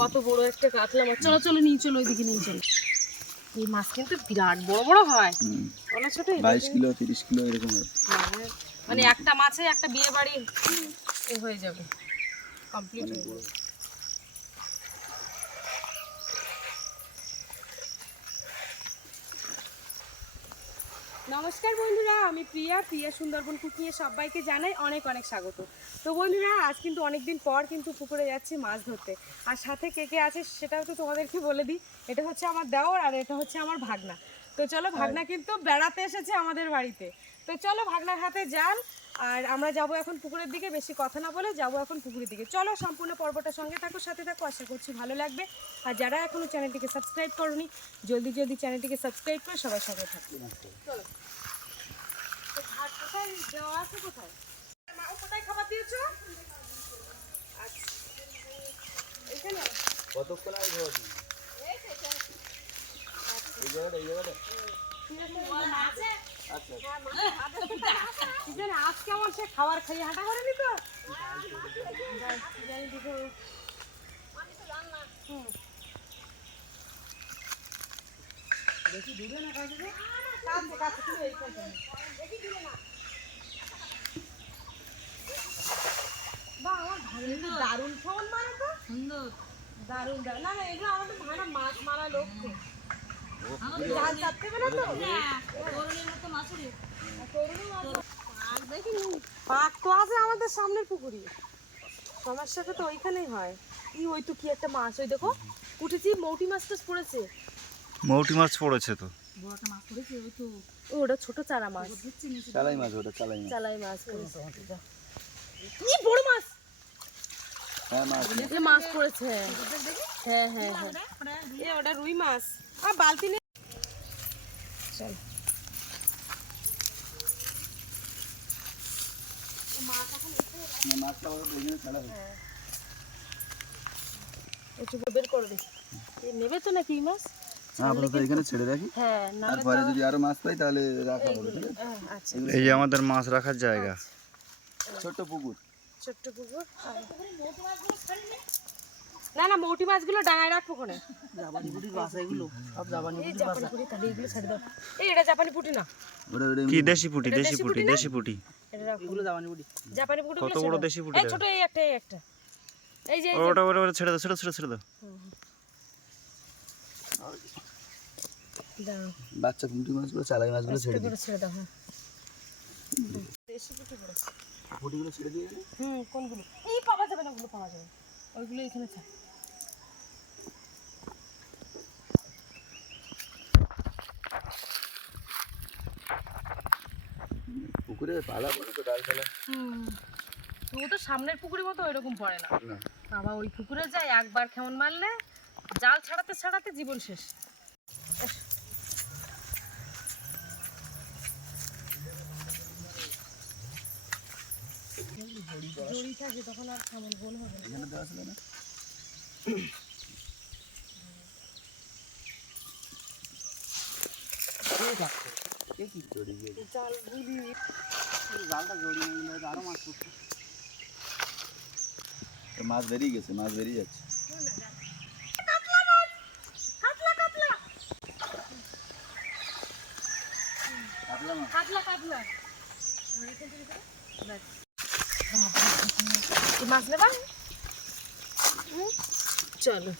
কত বড় একটা কাতলা মাছ। চলো চলো নিয়ে চলো ওইদিকে নিয়ে চলো। এই মাছ কিন্তু বিরাট বড় বড় হয়। অনেক ছোট বাইশ কিলো তিরিশ কিলো এরকম মানে একটা মাছে একটা বিয়ে বাড়ি হয়ে যাবে। কমপ্লিট হয়ে যাবে। নমস্কার বন্ধুরা আমি প্রিয়া। প্রিয়া সুন্দরবন কুকিংয়ে সবাইকে জানাই অনেক অনেক স্বাগত। তো বন্ধুরা আজ কিন্তু অনেকদিন পর কিন্তু পুকুরে যাচ্ছি মাছ ধরতে। আর সাথে কে কে আছে সেটাও তো তোমাদেরকে বলে দিই। এটা হচ্ছে আমার দেওর আর এটা হচ্ছে আমার ভাগনা। তো চলো ভাগনা কিন্তু বেড়াতে এসেছে আমাদের বাড়িতে। তো চলো ভাগনার হাতে যান। আর আমরা যাব এখন পুকুরের দিকে বেশি কথা না বলে যাব এখন পুকুরের দিকে। চলো সম্পূর্ণ পর্বটা সঙ্গে থাকো সাথে থাকো। আশা করছি ভালো লাগবে। আর যারা এখনও চ্যানেলটিকে সাবস্ক্রাইব করনি জলদি জলদি চ্যানেলটিকে সাবস্ক্রাইব করে সবাই সঙ্গে থাকবে চলো। দেওয়া আছে কোথায়? মা, ও কোথায় খাবার দিয়েছ? আচ্ছা এখানে। কতক্ষণ আগে খাওয়া দিই এই জায়গাটা এই জায়গাটা? কি জানি আজকে আমার সে খাবার খাইয়ে হাঁটা করেনি তো? জানি বেশি দূরে না কাছে কাছে, কাছে, তুমি এইখানটা নাও। বাহ, আমার ভাগ্নে দারুণ ফোন মারে তো। দারুণ দারুণ। না, না, এগুলো আমাদের ভাড়া মাছ মারা লক্ষ্য। জাল চাপতে হবে না তো? পাক তো আছে। আমাদের সামনের পুকুরে। সমস্যাটা তো ওইখানেই হয়। ই ওই তো কি একটা মাছ ওই দেখো। উঠেছি মৌটি মাছ টাছ পড়েছে। মৌটি মাছ পড়েছে তো। ওটা ছোট চারা মাছ। চালাই মাছ ওটা চালাই মাছ। চালাই মাছ কি বড় মাছ! হ্যাঁ মাছ এ মাছ পড়েছে হ্যাঁ হ্যাঁ হ্যাঁ এ ওটা রুই মাছ আর বালতি নেই চল না, মাছটা ওটা ওইখানে ছাড়া হয়। একটু বের করে দে এ নেবে তো নাকি এই মাছ হ্যাঁ আপাতত এখানে ছেড়ে রাখি হ্যাঁ না তারপরে যদি আরও মাছ পাই তাহলে রাখা হবে ঠিক আছে হ্যাঁ, আচ্ছা এই যে আমাদের মাছ রাখার জায়গা ছোট্ট পুকুর ছোট্ট পুকুর। না না মৌটি মাছগুলো ডাঙায় রাখব কোনে এই জাপানি পুটি তাহলে এগুলো ছেড়ে দাও। এই এটা জাপানি পুটি না। কি দেশি পুটি দেশি পুটি দেশি পুটি। এটা রাখো। জাপানি পুটি। কত বড় দেশি পুটি এই ছোট এই একটা এই একটা। এই যে ওটা ওটা ওটা ছেড়ে দাও ছেড়ে দাও, ছেড়ে দাও, দাও। বাচ্চা পুঁটি মাছগুলো চালাই মাছগুলো ছেড়ে করে ছেড়ে দাও হ্যাঁ। দেশি পুটি বড় পুঁটিগুলো ছেড়ে দিয়ে গেলে? হুম কোনগুলো? এই পাওয়া যাবে না ওগুলো পাওয়া যাবে। ওইগুলো এখানে থাক। পুকুরে পালা পড়ে তো ডাল ফেলা। হুম। ও তো সামনের পুকুরের মতো ওইরকম পড়ে না। না। বাবা ওই পুকুরে যায় একবার কেমন মারলে জাল ছাড়াতে ছাড়াতে জীবন শেষ। জড়ি থাকে তখন আর কেমন গোল হবে এখানে দেওয়া ছিল না? জড়িয়ে গিয়েছে। জাল গুলি। তো মাছ বেরিয়ে গেছে মাছ বেরিয়ে যাচ্ছে। কাতলা মাছ! কাতলা মাছ নেবা? চলো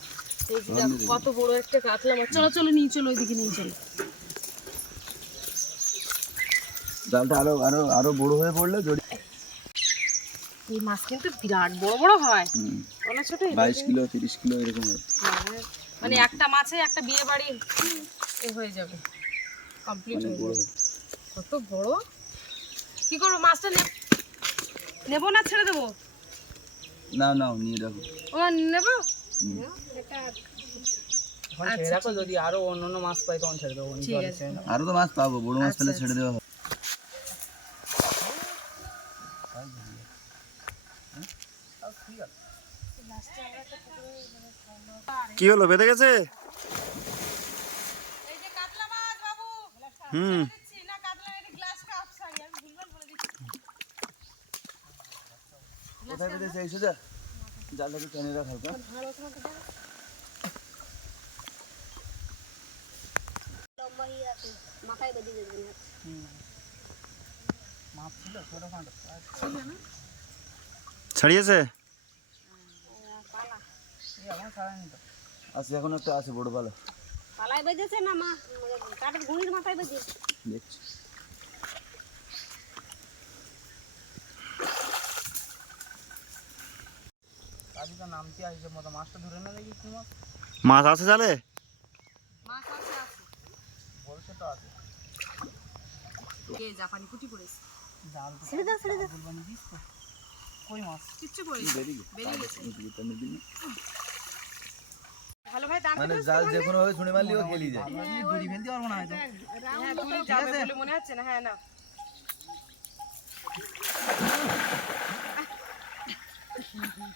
এই যে কত বড় একটা কাতলা মাছ। চলো চলো নিয়ে চলো ওইদিকে নিয়ে চলো। জালটা আরও আরও আরও বড় হয়ে পড়লে জড়ি এই মাছ কিন্তু বিরাট বড় বড় হয়। অনেক ছোট বাইশ কিলো তিরিশ কিলো এরকম হয়। মানে একটা মাছে একটা বিয়ে বাড়ি হয়ে যাবে। কমপ্লিট হয়ে যাবে। কত বড়? কি করব মাছটা নেব না ছেড়ে দেবো? না না নিয়ে রাখো ও নেব। আচ্ছা যদি আরও অন্যান্য মাছ পাই তখন ছেড়ে দেবো আরও তো মাছ পাবো বড় মাছ পেলে ছেড়ে দেওয়া হবে। কি হলো বেঁধে গেছে? এই যে কাতলা মাছ বাবু। হুম দিচ্ছি না কাতলা এটা গ্লাস কাপ সরি আমি ভুলবার বলে দিচ্ছি কোথায় বেঁধেছে এই সোজা জালটাকে টেনে রাখ হালকা মাছ ছিল ছোট ফান্ড ছাড়িয়েছে এখন ছাড়ায়নি তো। আছে এখন একটা আছে বড় ভালো পালায় বেঁধেছে না মা? কাঠের ঘুড়ির মাথায় বেঁধেছে। দেখছি। আজকে তো নামতে আসছে মতো মাছটা ধরে না দেখি কি মাছ। মাছ আছে জালে মাছ আছে আছে। বলছে তো আছে। কে জাপানি কুটি পড়েছে? জাল ছেড়ে দাও ছেড়ে দাও। বলব দিস তো। কই মাছ? কিচ্ছু পড়েছে। বেরিয়ে বেরিয়ে গেছে। গেছে ভালো ভাই দাম মানে জাল যে কোনো ভাবে ছুঁড়ে মারলেও গেলি যায়। আমরা দড়ি ফেলতে পারব না হয়তো। হ্যাঁ দূরে যাবে বলে মনে হচ্ছে না হ্যাঁ না।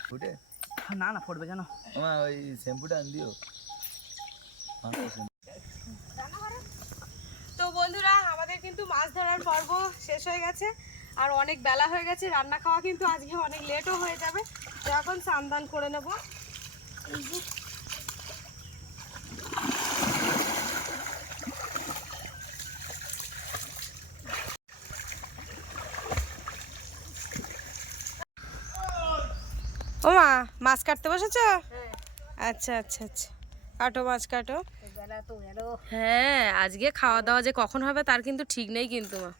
ফুটে? না না পড়বে কেন? আমার ওই শ্যাম্পুটা আন দিও। তো বন্ধুরা আমাদের কিন্তু মাছ ধরার পর্ব শেষ হয়ে গেছে আর অনেক বেলা হয়ে গেছে রান্না খাওয়া কিন্তু আজকে অনেক লেটও হয়ে যাবে। তো এখন স্নান করে নেব। ও মা মাছ কাটতে বসেছো? আচ্ছা আচ্ছা আচ্ছা। কাটো মাছ কাটো। বেলা হ্যাঁ আজকে খাওয়া দাওয়া যে কখন হবে তার কিন্তু ঠিক নেই কিন্তু মা।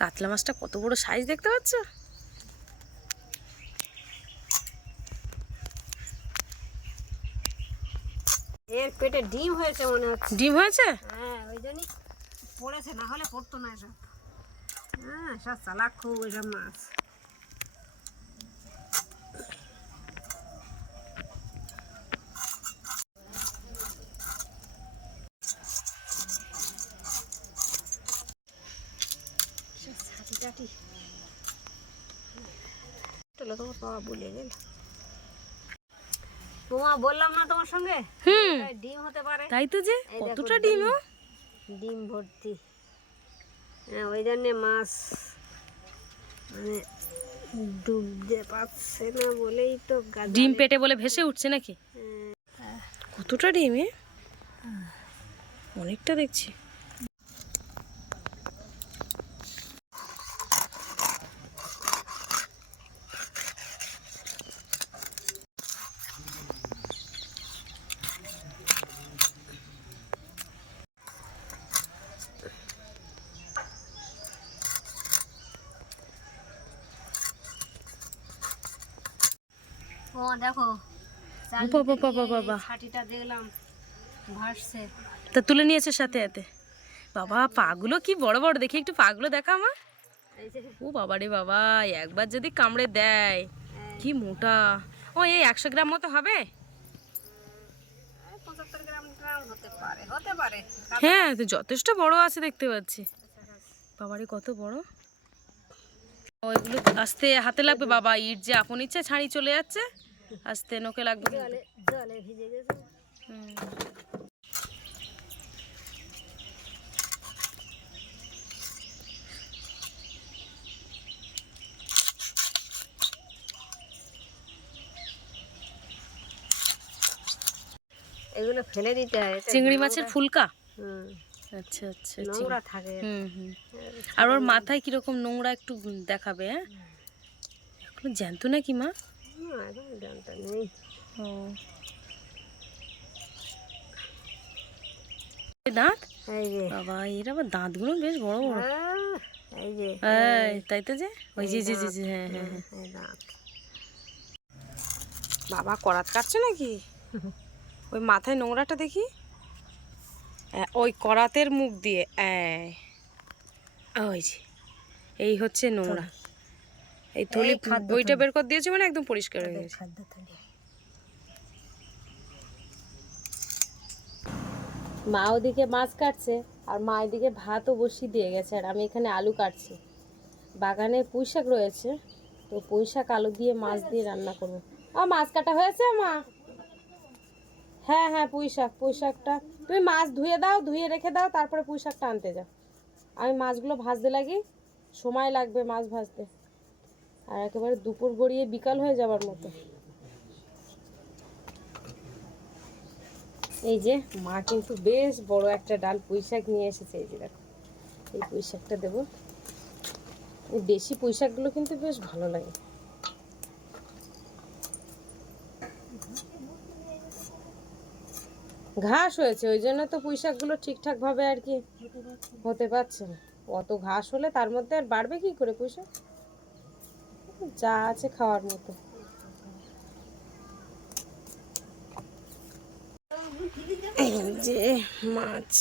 কাতলা মাছটা কত বড় সাইজ দেখতে পাচ্ছ? এর পেটে ডিম হয়েছে মনে হচ্ছে। ডিম হয়েছে? হ্যাঁ ওই জন্যই পড়েছে না হলে পড়তো না এসব। হ্যাঁ সব চালাক খুব এসব মাছ সব টাটি চলো তোমার বাবা বলে গেল তোমা বললাম না তোমার সঙ্গে? হুম। ডিম হতে পারে। তাই তো যে কতটা ডিম? ডিম। ভর্তি। হ্যাঁ ওই জন্যে মাছ মানে ডুবতে পারছে না বলেই তো ডিম পেটে বলে ভেসে উঠছে নাকি? কতটা ডিম এ? অনেকটা দেখছি ও দেখো চাল বাবা, বাবা, বাবা। ছাটিটা দেখলাম ভাসছে। তা তুলে নিয়েছে সাথে সাথে? বাবা পাগুলো কি বড় বড়? দেখি একটু পাগুলো দেখা যে ও বাবা রে বাবা একবার যদি কামড়ে দেয় কি মোটা। ও এই একশো গ্রাম মতো হবে? হ্যাঁ তো যথেষ্ট বড় আছে দেখতে পাচ্ছি। বাবারে কত বড়। ওইগুলো আস্তে হাতে লাগবে। বাবা ইট যে আপন ইচ্ছে ছাড়ি চলে যাচ্ছে। আস্তে নোকে লাগবে জলে জলে ভিজে গেছে। এগুলো ফেলে দিতে হয় চিংড়ি মাছের ফুলকা? আচ্ছা আচ্ছা নোংরা থাকে। হুম হুম। আর ওর মাথায় কীরকম নোংরা একটু দেখাবে হ্যাঁ? এখন জ্যান্ত নাকি মা? নেই দাঁত বাবা এর আবার দাঁতগুলো বেশ বড় বড়। আহ, এই যে। এই তাই তো যে? ওই যে যে যে যে, হ্যাঁ হ্যাঁ হ্যাঁ। দাঁত। বাবা করাত কাটছে নাকি? ওই মাথায় নোংরাটা দেখি। ওই করাতের মুখ দিয়ে। ওই যে এই হচ্ছে নোংরা। এই থলি ওইটা বের করে দিয়েছে মানে একদম পরিষ্কার হয়ে গেছে। খাদ্য থালি। মা ওদিকে মাছ কাটছে আর মা এদিকে ভাতও বসিয়ে দিয়ে গেছে আর আমি এখানে আলু কাটছি। বাগানে পুঁই শাক রয়েছে তো পুঁই শাক আলু দিয়ে মাছ দিয়ে রান্না করব। ও মাছ কাটা হয়েছে মা? হ্যাঁ হ্যাঁ পুঁই শাক পুঁই শাকটা। তুমি মাছ ধুয়ে দাও ধুয়ে রেখে দাও তারপরে পুঁই শাকটা আনতে যাও। আমি মাছগুলো ভাজতে লাগি সময় লাগবে মাছ ভাজতে। আর একেবারে দুপুর গড়িয়ে বিকাল হয়ে যাবার মতো। এই যে মা কিন্তু বেশ বড় একটা ডাল পুঁই শাক নিয়ে এসেছে, এই যে দেখো, এই পুঁই শাকটা দেবো। এই দেশি পুঁই শাকগুলো কিন্তু বেশ ভালো লাগে। ঘাস হয়েছে, ওই জন্য তো পুঁই শাকগুলো ঠিকঠাকভাবে আর কি হতে পারছে না। অত ঘাস হলে তার মধ্যে আর বাড়বে কি করে পুঁই শাক? যা আছে খাওয়ার মতো। যে মাছ।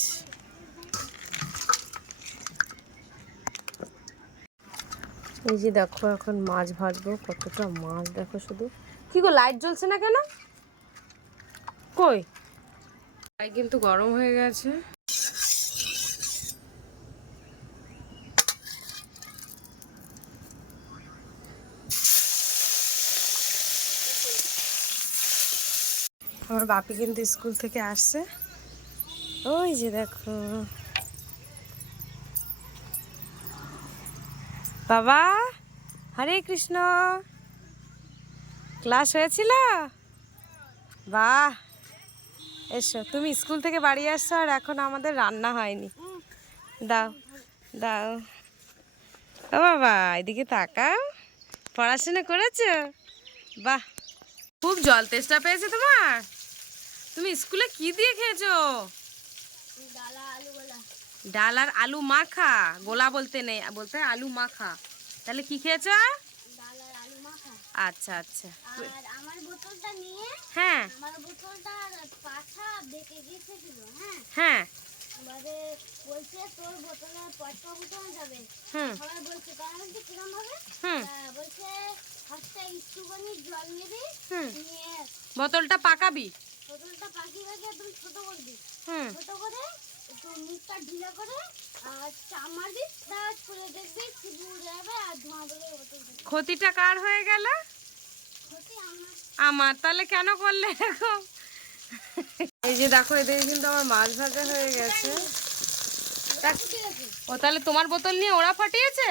এই যে দেখো এখন মাছ ভাজবো, কতটা মাছ দেখো শুধু। কি গো লাইট জ্বলছে না কেন? কই? কিন্তু গরম হয়ে গেছে। আমার বাপি কিন্তু স্কুল থেকে আসছে। ওই যে দেখো। বাবা, হরে কৃষ্ণ। ক্লাস হয়েছিল? বাহ। এসো, তুমি স্কুল থেকে বাড়ি আসছো আর এখন আমাদের রান্না হয়নি। দাও দাও। ও বাবা, এদিকে তাকাও। পড়াশোনা করেছ? বাহ। খুব জল তেষ্টা পেয়েছে তোমার? তুমি স্কুলে কি দিয়ে খেয়েছো? ডাল আর আলু মাখা। গোলা বলতে নেই বলতে আলু মাখা। তাহলে কি খেয়েছো? আচ্ছা আচ্ছা। আর আমার বোতলটা নিয়ে হ্যাঁ। আমার বোতলটা পাছা বেঁকে গেছিল হ্যাঁ? হ্যাঁ। এবারে বলছে তোর বোতলে পয়সা উঠানো যাবে? হুম। সবাই বলছে তার মধ্যে কিরম হবে? হুম। বলছে ফার্স্টে একটুখানি জল নিবি হুম। নিয়ে বোতলটা পাকাবি? পাখি পাখি একদম ছোট করবি ছোট করে একটু মুখটা ঢিলা করে আর চামার দিস দাঁত করে দেখবি যাবে আর ধোঁয়া বেরোবে ক্ষতিটা কার হয়ে গেল? আমার। তাহলে কেন করলে এরকম? এই যে দেখো এদের কিন্তু আমার মাছ ভাজা হয়ে গেছে। ও তাহলে তোমার বোতল নিয়ে ওরা ফাটিয়েছে?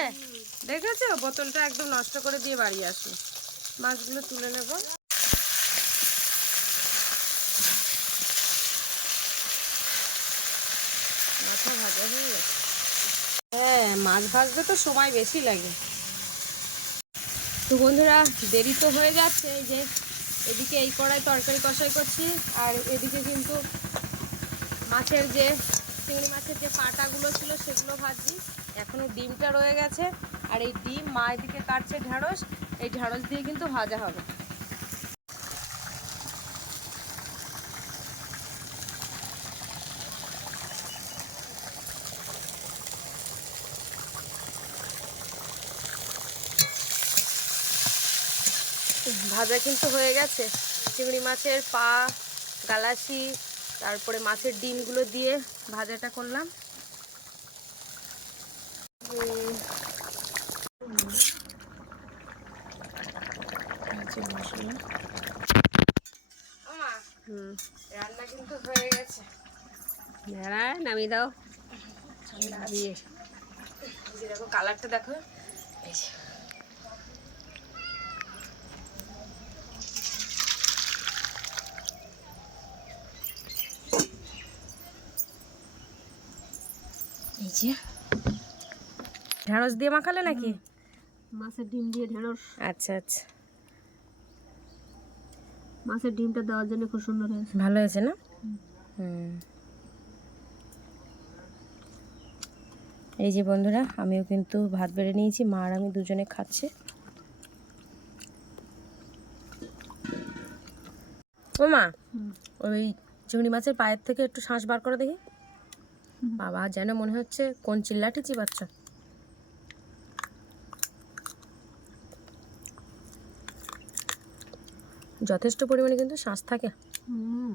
দেখেছ? বোতলটা একদম নষ্ট করে দিয়ে বাড়ি আসি। মাছগুলো তুলে নেব। মাথা ভাজা হয়ে গেছে। হ্যাঁ মাছ ভাজতে তো সময় বেশি লাগে। তো বন্ধুরা, দেরি তো হয়ে যাচ্ছে, এই যে এদিকে এই কড়াই তরকারি কষাই করছি, আর এদিকে কিন্তু মাছের যে, চিংড়ি মাছের যে পাটাগুলো ছিল সেগুলো ভাজছি। এখনও ডিমটা রয়ে গেছে, আর এই ডিম মা এদিকে কাটছে ঢ্যাঁড়স, এই ঢ্যাঁড়স দিয়ে কিন্তু ভাজা হবে। ভাজা কিন্তু হয়ে গেছে। চিংড়ি মাছের পা গালাসি তারপরে মাছের ডিমগুলো দিয়ে ভাজাটা করলাম। রান্না কিন্তু হয়ে গেছে। নামিয়ে দাও। কালারটা দেখো এই যে। ঢেঁড়স দিয়ে মাখালে নাকি? মাছের ডিম দিয়ে ঢেঁড়স। আচ্ছা আচ্ছা। মাছের ডিমটা দেওয়ার জন্য খুব সুন্দর হয়েছে। ভালো হয়েছে না? হুম। এই যে বন্ধুরা আমিও কিন্তু ভাত বেড়ে নিয়েছি মা আর আমি দুজনে খাচ্ছি। ও মা ওই চিংড়ি মাছের পায়ের থেকে একটু শ্বাস বার করে দেখি। বাবা যেন মনে হচ্ছে কোন চিল্লাটি চিবাচ্ছ। যথেষ্ট পরিমাণে কিন্তু শ্বাস থাকে। হুম।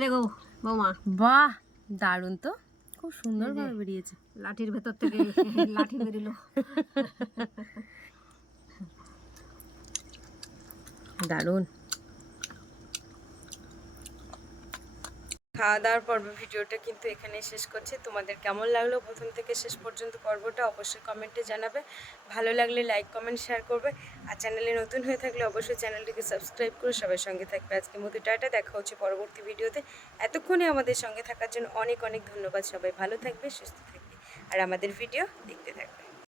দেখো বৌমা। বাহ দারুণ তো। খুব সুন্দরভাবে বেরিয়েছে। লাঠির ভেতর থেকে লাঠি বেরিলো দারুণ। খাওয়া দাওয়ার পর্ব ভিডিওটা কিন্তু এখানে শেষ করছি। তোমাদের কেমন লাগল প্রথম থেকে শেষ পর্যন্ত পর্বটা অবশ্যই কমেন্টে জানাবে। ভালো লাগলে লাইক, কমেন্ট, শেয়ার করবে। আর চ্যানেলে নতুন হয়ে থাকলে অবশ্যই চ্যানেলটিকে সাবস্ক্রাইব করে সবার সঙ্গে থাকবে। আজকে মধ্যে টাটা, দেখা হচ্ছে পরবর্তী ভিডিওতে। এতক্ষণে আমাদের সঙ্গে থাকার জন্য অনেক অনেক ধন্যবাদ। সবাই ভালো থাকবে, সুস্থ থাকবে। আর আমাদের ভিডিও দেখতে থাকবে।